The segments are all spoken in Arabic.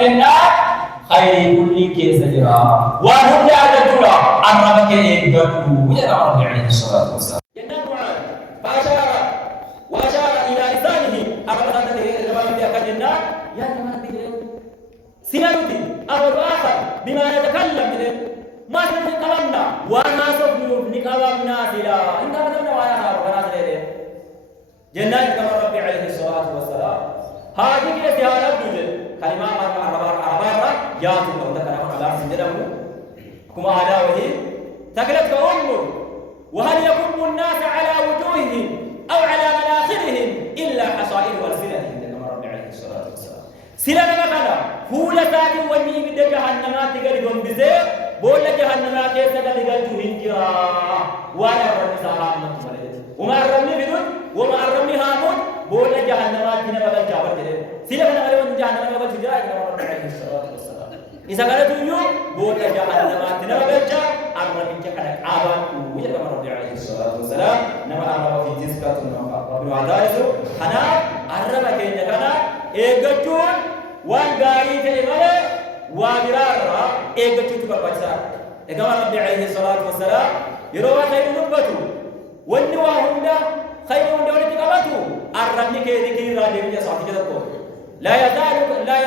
جنة خير كل كيس جرا وهم يعتدون عربك يقدروا يا رب عليه الصلاة والسلام جنة معاذ فأشار وأشار إلى لسانه أقرأ الجواب جنة يا جماعة سنلتي أو الآخر بما نتكلم ما نتكلمنا وما سبني نكلمنا سلا إن كلمنا ويا صار ولا سلا جنة كما ربي عليه الصلاة والسلام هذه كده هذا بيجي كلمة أربعة ياتي لو ذكر على سندرمو كما هذا وهي تكلت كأمه وهل يكب الناس على وجوههم أو على مناخرهم إلا حصائر ألسنتهم كما ربي عليه الصلاة والسلام سلا نكلا هو لساتي وني بدك جهنم تقول بزير بقول لك جهنم كيف تقول تهنجرا ولا رمي سهام نقبل وما رمي بدون وما رمي هامون بقول لك جهنم كنا بدل جابر جري سلا كنا بدل جهنم بدل سجرا كما ربي عليه الصلاة والسلام إذا قالت يو بقول لك جهنم كنا بدل جا أمر من جهنم عبان ويا كما ربي عليه الصلاة والسلام نما أمر في تسكت النفاق ربي وعدايسو أنا أربع كيني كنا إيجتون وان غاري تيمله وابرارا ايغچو تبربچا اگما ربي عليه الصلاه والسلام يروا خير نبتو ونوا هندا خير هندا ولتقبتو الرمي كذكر رادي صافي كدكو لا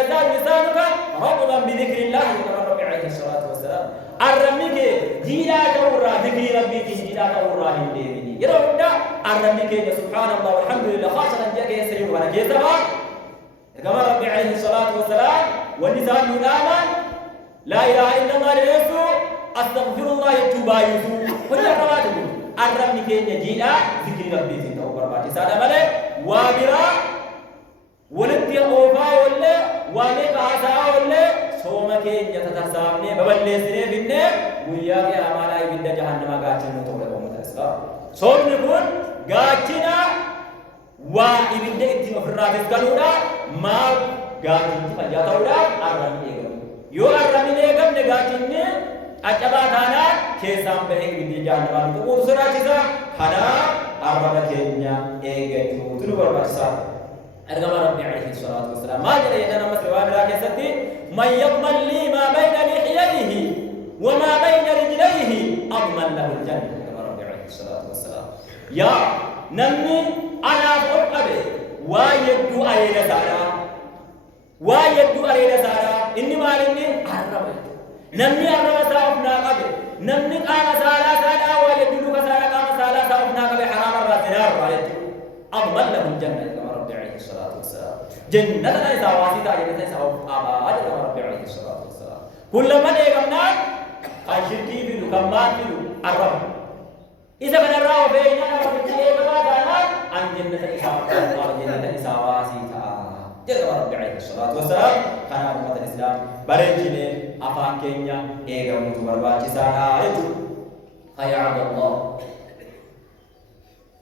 يزال لسانك رطبا بذكر الله كما ربي عليه الصلاه والسلام الرمي جيلا جورا ذكر ربي جيلا جورا هندي يروا هندا الرمي سبحان الله والحمد لله خاصه جاء يسير ولا جزما كما ربي عليه الصلاة والسلام والنساء الآمن لا إله إلا الله ليسوع أستغفر الله يتوب يسوع وجه رواتبه الرب نكين يجينا ذكر ربي في توبة رباتي سادة ملك وابرا ولد يقوفا ولا وامك عسا ولا سوما كين يتتسامني ببلسني بني وياك يا أمانا يبدا جهنم قاتل نطول أمة الإسلام صوم نكون قاتنا وإبن إتي مفرات إسكالونا ما قاتل فجاتونا أرمي إيغم يو أرمي إيغم نقاتل أجباتانا كيسام بهي إبن جانبان تقول سراء جزا خنا أرمي كينيا إيغم تنو بربكسا أرغم ربي عليه الصلاة والسلام ما جل يدنا مسلم وابرا كيستي من يضمن لي ما بين لحييه وما بين رجليه أضمن له الجنة كما ربي عليه الصلاة والسلام يا نمي أنا أقبل ويدو أريد سارا إني ما إني أربع نمي أربع سافنا قبل نمي أنا سارا ويدو سارا كام سارا سافنا قبل حرام الراسنا رأيت أضمن له الجنة كما ربي عليه الصلاة والسلام جنة إذا واسطة جنة إذا أبا كما ربي عليه الصلاة والسلام كل من يقمنا أشركي في كمان في الرب إذا كان الرأو بيننا وبين كما عن جنة إسحاق وجنة إسحاق جل ربي عليه الصلاة والسلام كان أمة الإسلام بريجني أفان كينيا إيجا متبربا جسانا يجو فيا عبد الله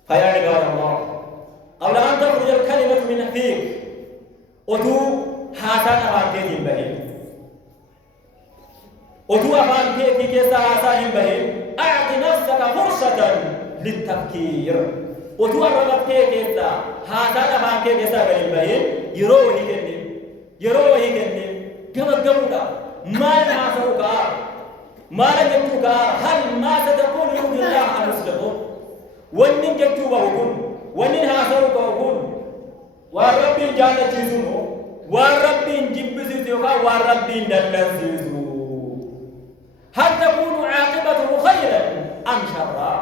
فيا عباد الله قبل أن تخرج الكلمة من فيك أتو حسن أفان كيني بهي أتو أفان كيني كيسا حسن بهي أعط نفسك فرصة للتفكير وتو الرغب كيسا هذا أفان كيسا غريب بهين يروه كنن كما ما نعصوك ما نجتوك هل ما ستقول يوم الله عن مسلمون ونن جتوك وقل ونن هاسوك وقل وربي جانة جيسونه وربي جب سيسوك وربي دلن سيسو هل تكون عاقبته خيرا أم شرا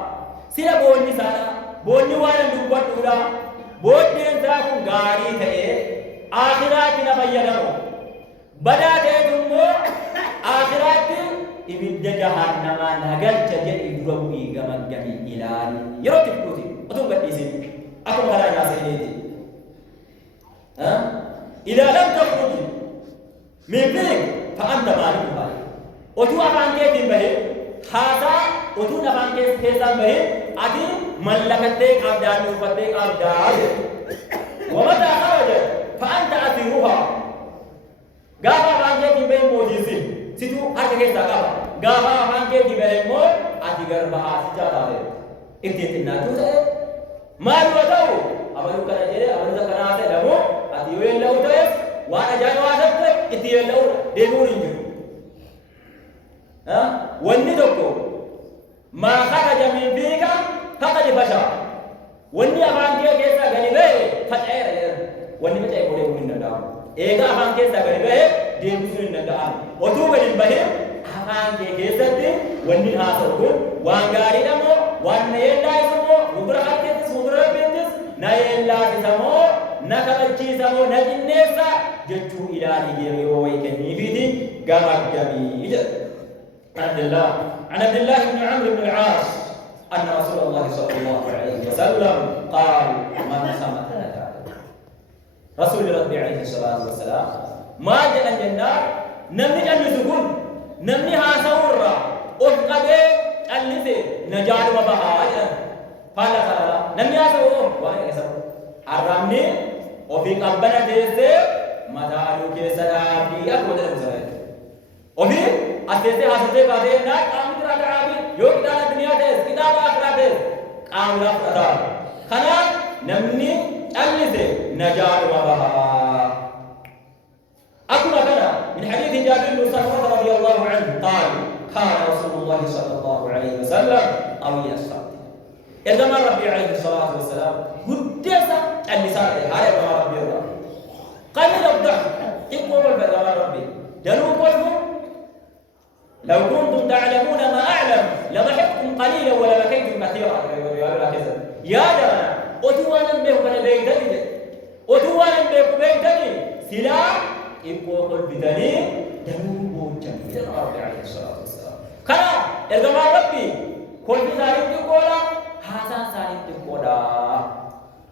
سيلا بوني سانا بوني وانا نبات أولا بوني انتاكم غاري تأي آخرات نفيدنو بدا تأتمو آخرات إبدا جهنم نغل جديد إدروبي غمان جميع إلاني يرو تفلوتي أتوم قد إسين أتوم هلا ناسي إليدي إذا لم تخرج من فيك فأنت مالك مالك أتو أفان كيتين بهي هذا أتو نفان كيسان بهي أتي ملكتك أبدان وفتك أبدان ومتى خرج فأنت أثيرها غابا فانكي بين موجزين سيتو أرجع كيسا غابا فانكي بين مو أتيجر بحاسجا داره إبتدينا توسه ما دوتاو أبلو كنا جري أبلو كنا أسه دمو أتيوين لو تايف وانا جاي واسطة اتيلو ديمون ينجو ها وني دوكو ما خرج من فيك فقد فشى وني أفان كيسا غنبه فتعير وني متى يقول من الدام إيجا أفان كيسا غنبه ديمون الدام وتوبة البهيم أفان كيسا دي وني هاسركون وانغاري دمو وانيلا يسمو مبرهات كيس مبرهات بيتس نايلا يسمو نكالتشي سمو نجنسا جتو إلهي يريو ويكني فيدي غمك جميل عبد الله بن عمرو بن العاص أن رسول الله صلى الله عليه وسلم قال من سمت رسول ربي عليه الصلاة والسلام ما جاء الجنة نمني أن يسكن نمني هاسورا أفقده اللي نجال وبهاء قال نمني هاسورا وانا كسر الرمني وفي قبنا ديسه مدارو كسر في أكبر المسائل وفي أساسي هاسورا كده ناك آمد رجع عبي يوم دار الدنيا ديس كتاب آخر ديس آمد رجع خنا نمني اللي نجال وبهاء أكبر كنا من حديث جابر بن سمرة رضي الله عنه قال كان رسول الله صلى الله عليه وسلم قوي الصوت إذا ما ربي عليه الصلاة والسلام قدسة النساء هاي ما ربي الله قليل الضحك إقوم بالبدن ربي جنوب قلبه لو كنتم تعلمون ما أعلم لضحكتم قليلا ولبكيتم كثيرا يا جماعة أتوانا بكم بيتني أتوانا بكم بيتني سلاح إقوم بالبدن جنوب جميل ربي عليه الصلاة والسلام كنا إذا ما ربي كل ذلك يقولا هذا ذلك يقولا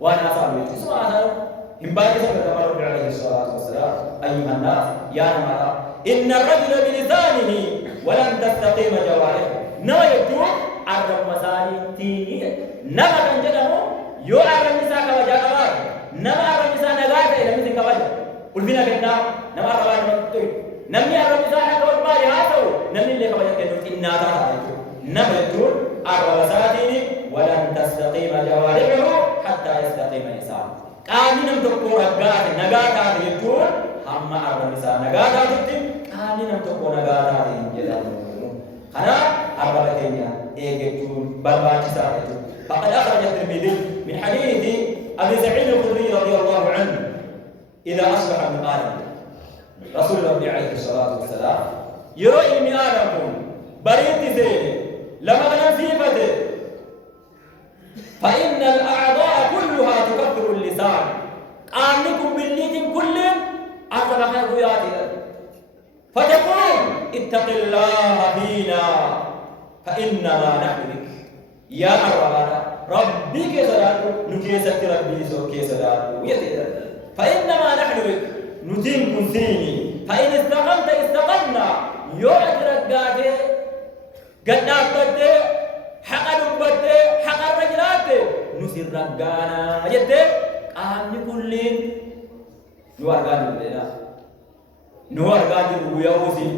وانا سامي اسمع هذا إنبالي سبحانه ربي عليه الصلاة والسلام أيها الناس يا نمارا إن الرجل بلسانه ولم تستقيم جوارحه نما يجوع عرب مساني تيني نما كنجدمو يو عرب نساء كوجا كبار نما عرب نساء نغاية إلى مثل كوجا قل فينا كنا نما عرب نساء نمني عرب نساء كوجا مالي هاتو نمني اللي كوجا كنو إنا تاتو نما يجوع عرب مساني ولم تستقيم جوارحه حتى يستقيم لسانه قامي نمتقو رقات نغاية يجوع هم عرب نساء نغاية قامي نمتقو نغاية يجوع خنا أربعة كينيا إيجتون برباطي ساعته فقد أخرج الترمذي من حديث أبي سعيد الخدري رضي الله عنه إذا أصبح من آدم رسول الله عليه الصلاة والسلام يرى من آدم بريد زين لما نزيفته فإن الأعضاء كلها تكفر اللسان آمنكم بالليل كل أربعة خيرات فتقول اتق الله فينا فإنما نحن بك يا أروانا ربي كسرات نكيسة ربي سو كسرات فإنما نحن بك نتين كنسيني فإن استقمت استقمنا يؤجرك قاده قد نابته حق نبته حق الرجلات نسير رقانا أجد آمني كلين نوارقان بلنا نوارقان بلنا يوزي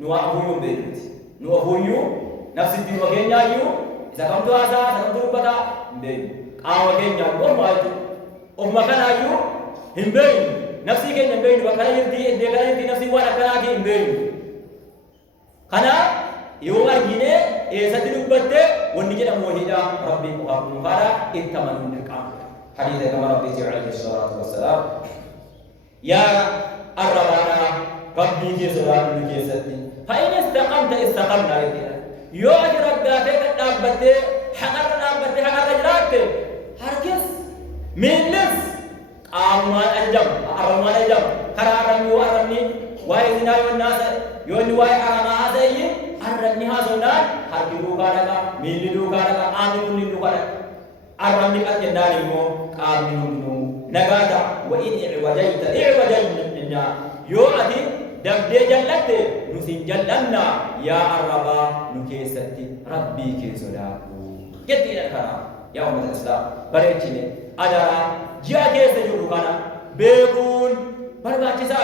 نوارقون بلنا نوارقون نفس الدين وكينيا يو إذا كنت هذا إذا كنت ربطا بين قام وكينيا وما يجو وما كان يو هم بين نفسي كينيا بين وكان يردي إذا كان يردي نفسي وانا كان يردي هم بين خنا يوم أجينه إذا تلوبته ونجينا موهيدا ربي مقابل خارا إتمنون الكام حديث كما ربي عليه الصلاة والسلام يا الروانا ربي كيسران كيسرتي فإن استقمت استقمنا إذا يو أجرب داتك دابته حقر دابته حقر رجلاته هركس من لس أمان أنجم أرمان أنجم كرارم يو أرمني وايزنا يو الناس يو نواي أرما هذي أرمني هذونان هركيرو كارك ميليرو كارك آمنو نيرو كارك أرمني أجنداني مو آمنو نجاتا وإن إعوجيت الدنيا يو أتي دبدي جلته نسين جلنا يا الربا نكيستي ربي كيسوداكو كتير كنا يا أمة الإسلام بريتشني أجرا جاء كيس جورو كنا بيكون برباچسا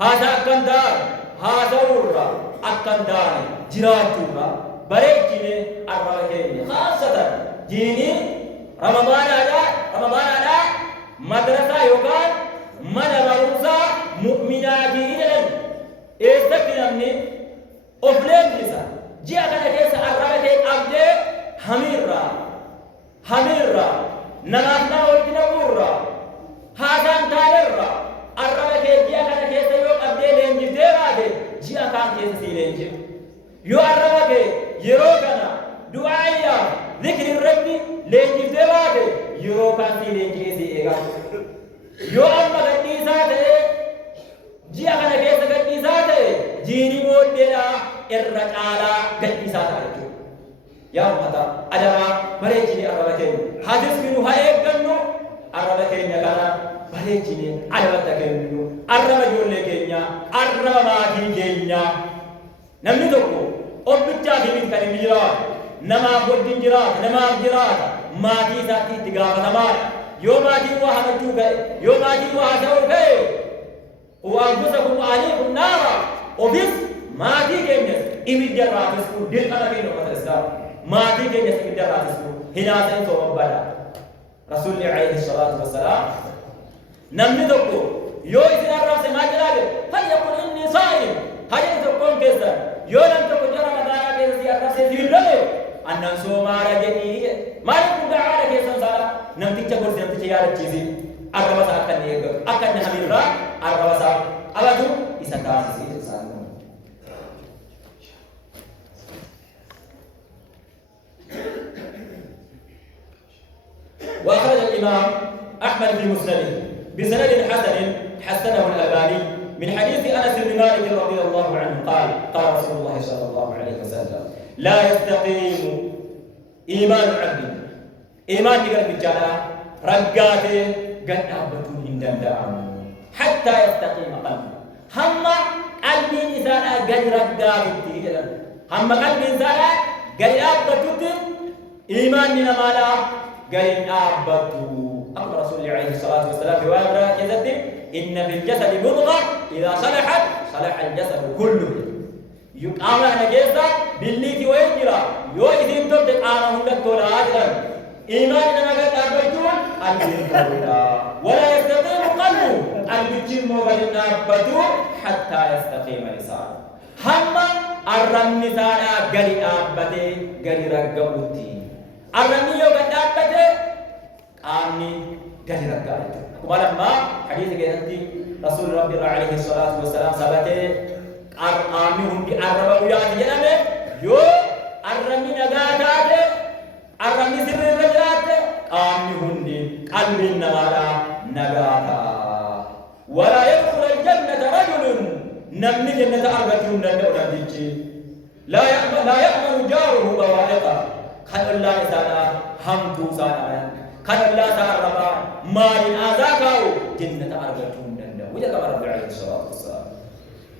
هذا كندار هذا ورا أكندار جراتورا بريتشني الربا كيني خاصة جيني رمضان ada مدرسة يوكان مدرسة مؤمنات نماتنا ولدنا بورا هذا تالرا الرب كيجي أكان كيس يوم أبدي لينجي تيرادي جي أكان كيس سيلينجي يو الرب يروكنا دعايا ذكر الرب لينجي تيرادي يروكان سيلينجي سيئا يو أما غنيساته جي أكان كيس غنيساته جيني مودنا الرجالة غنيساته يا أمتا أجرا بريجني الربكين حدث منه هايك جنو الربكين يكانا بريجني الربكين منه الربجول لكينيا الربماتي كينيا نمني توقو أبتجا في من كان مجرات نما بودين جرات نما جرات ماتي ساتي تقام نمار يوم ماتي واحد جوكي يوم ماتي واحد جوكي وأنفسكم عليكم نارا وبس ماتي كينيا إبن جرات اسكو دل أنا كينو مدرسة ماتي كينيا إبن جرات اسكو هنا سينتو مبادا رسول الله عليه الصلاة والسلام نمني توقو يو إذن الرأس ما جلاله فليقل إني صائم هاي تقول كذا يو لم تكن جرى مدانا كذا الرأس يفيله أن نسو ما رجعني ما يكون دعاء كذا سارا نمتي تقول نمتي تيار الجزء الرأس أكن يجر أكن نحمل را الرأس أبدو إستاذ سيد سالم وأخرج الإمام أحمد في مسنده بسند حسن حسنه الألباني من حديث أنس بن مالك رضي الله عنه قال قال رسول الله صلى الله عليه وسلم لا يستقيم إيمان عبد إيمان قلب الجنة رقاته قد أبتوا من دندام حتى يستقيم قلبه هم قلب إنسان قد رقاته هم قلب إنسان قد أبتوا إيمان من مالا قد أبتوا أمر رسول الله عليه الصلاة والسلام في رواية كذا إن في الجسد مضغة إذا صلحت صلح الجسد كله يقام أنا جيسا بالليتي ويجرا يو إذن تبدأ أنا هندك تولا أجرا إيمان إنما قد أبتون الجنة ولا يستقيم قلبه الجن وقد أبتون حتى يستقيم لسانه هم الرمي سانا قد أبتي قد رقبتي الرمي قد أبتي آمني قد رقبتي كما لما حديث كذا رسول ربي عليه الصلاة والسلام سبته آمني هم بأربع ويات جنبه يو الرمي نجاتات الرمي سر الرجلات آمني هم قلب النمارا نجاتا ولا يدخل الجنة رجل نمني جنة أربعون نبي لا يأمن جاره بوائقه خد الله سانا هم توسانا خد الله ساربا مال آذاكاو جنة أربعون نبي وجد رب عليه الصلاة والسلام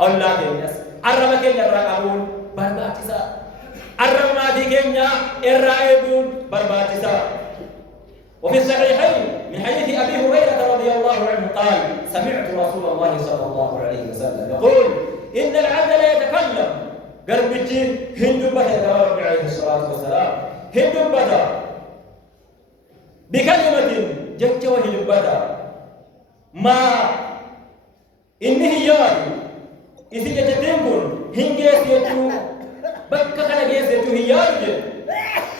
الله كينيس أربع كينيا رقابون برباتيسا أربع مادي كينيا إرائبون برباتيسا وفي الصحيحين من حديث أبي هريرة رضي الله عنه قال سمعت رسول الله صلى الله عليه وسلم يقول إن العبد لا يتكلم قربتي هندو بدا رب عليه الصلاة والسلام هندو بدا بكلمة جت وهي بدا ما إنه ياري إذا جتنكون هنجس يجو بكا كنا جس يجو هياري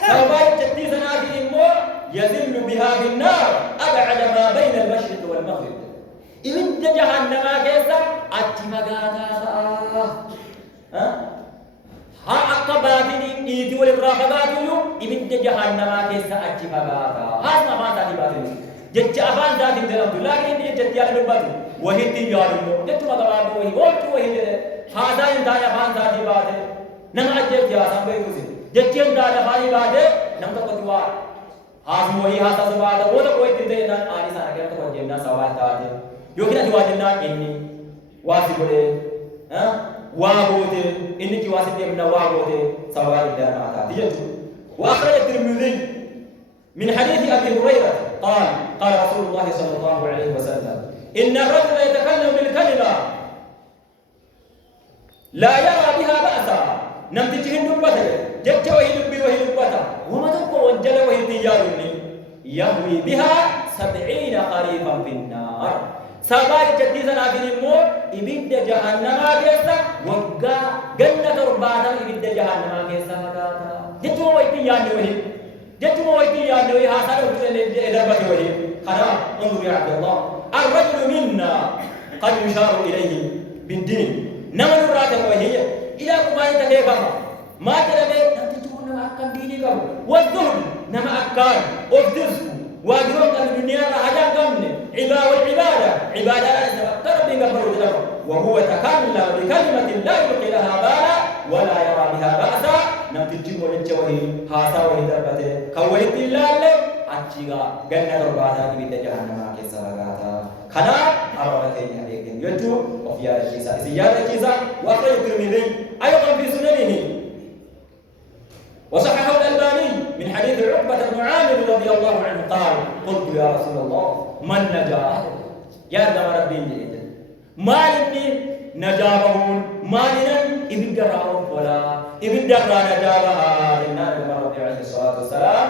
سواء جتي سنادي إمور يذل بها في النار أبعد ما بين المشرق والمغرب إذن جهنم كيسا أتمغاتا ها أقباتني إيدي والرافضات يو إذن جهنم كيسا أتمغاتا هاسنا فانتا دي جتش أفان ذاتي دلم دو لكن إني جتيا لنباتو وهي تيجارمو جتو مغباتو وهي وقتو وهي هذا إنتاج أفان ذاتي باتي نما جتيا سنبه كوزي جتيا إنتاج أفاني باتي نمتا قدوار आज मोही हाथा से बात है वो तो कोई दिन देना आनी सारा क्या तो वजह ना सवाल था आज यो किना जो वजह ना इन्हीं वासी बोले हाँ वागोते इन्हीं की वासी तेम ना वागोते सवाल इधर आता दिया तो وأخرج الترمذي من حديث أبي هريرة قال رسول الله صلى الله عليه وسلم إن الرجل يتكلم بالكلمة لا يرى بها بأسا نمتجهن نبته جت وهي لبي وهي لبته وما تبقى وانجل وهي تيارني يهوي بها 70 خريفا في النار سباي جدي سنا في المور إبد جهنم كيسا وقا جنة ربانا إبد جهنم كيسا جت وهي تيارني وهي جت وهي تيارني وهي حسنا وكذا إذا بدو انظر يا عبد الله الرجل منا قد يشار إليه بالدين نمن الراتب وهي إلى كما يتكيفها ما تلمي نمتجون نما أكام ديني كم والذهن نما أكام أفدرسك واجرون أن الدنيا رهجان كمن والعبادة عبادة لا يتفكر بقبر وهو تكلم بكلمة لا يلقي لها بالا ولا يرى بها بأسا نمتجون ونجوه هاسا وهدربته كويت الله أجيغا جنة رباتا كبيرة جهنم كسراغاتا خنا أرادتين عليكم يجو وفي هذا الكيسة سيادة الكيسة وأخرج الترمذي أيضا في سننه وصححه الألباني من حديث عقبة بن عامر رضي الله عنه قال قلت يا رسول الله من نجا يا رب ربي ما لني نجابهم ما لنا إذن درهم ولا إذن درنا نجابها للنار رب عليه الصلاة والسلام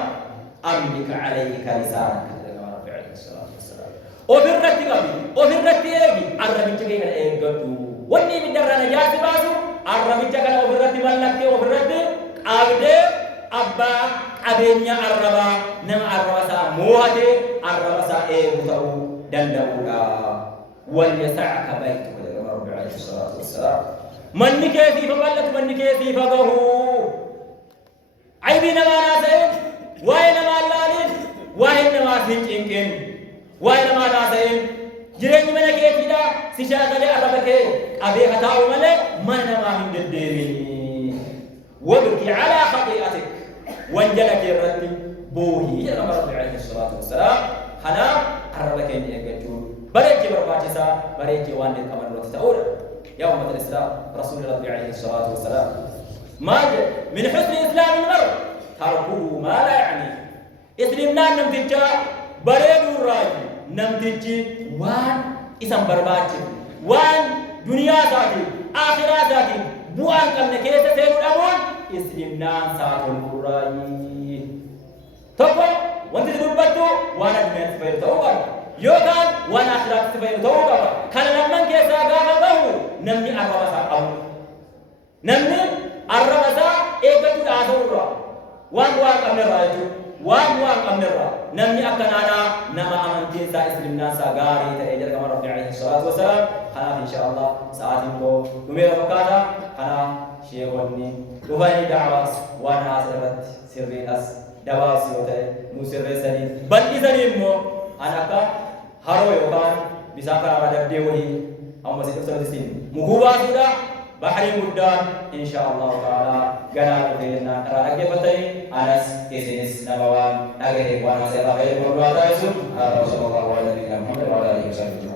أملك عليك لسانك رب عليه الصلاة والسلام وفرت قبي وفرت يجي الرب تجي على إيجادو وني من درنا نجاب باسو الرب تجي على وفرت مالك وفرت أبدا أبا أبينيا الربا نم الربا سا موهده الربا سا إيجتو دندوكا وليسعك بيتك رب عليه الصلاة والسلام من كيفي فبلت من كيفي فقه عيبنا ما ناسين وين ما اللالين وين ما فينكين وين ما ناسين جرين من كيفي دا سيشاغل أربك أبي هتاو ملك من ما هند الديرين وابكي على خطيئتك وانجلك الرد بوهي يا رب عليه الصلاة والسلام خنا أربك يجون بريك برباجسا بريك وان كمان رتتاول يا أمة الإسلام رسول الله عليه الصلاة والسلام ما من حسن إسلام المرء تركه ما لا يعني إسلامنا نمتجا بريد الراجي نمتجي وان اسم برباجي وان دنيا ذاتي آخرة ذاتي بوان كم نكيسة سيد الأمون إسلامنا ساتو الراجي تقوى وانت تدبتو وانا دنيا سفير توقع يوكان وانا اخلاق سفير توقع كان لمن كيسا قامته نمني الربسا أو نمني الربسا إيقاتو الآثورة وان أمن الرأيتو وان أمن الرأي نمني أكنانا نما أمن كيسا إسلمنا ساقاري تأجر كما رب عليه الصلاة والسلام خنا إن شاء الله ساعتينكو نمير فقانا خنا شيخوني وفاني دعوة وانا أسربت سربي أس دواسي وتأي موسيقى سني بلي سني مو أنا كا هارو يوكان بساكر أمد ديوهي أو مسجد سلسين مهوبا سودا بحري مدان إن شاء الله تعالى جنا لنا رأي بتاعي أناس كيسينس نبوان أجري وانا سيرابي مروا تايسون رسول الله عليه وسلم وعلى آله وصحبه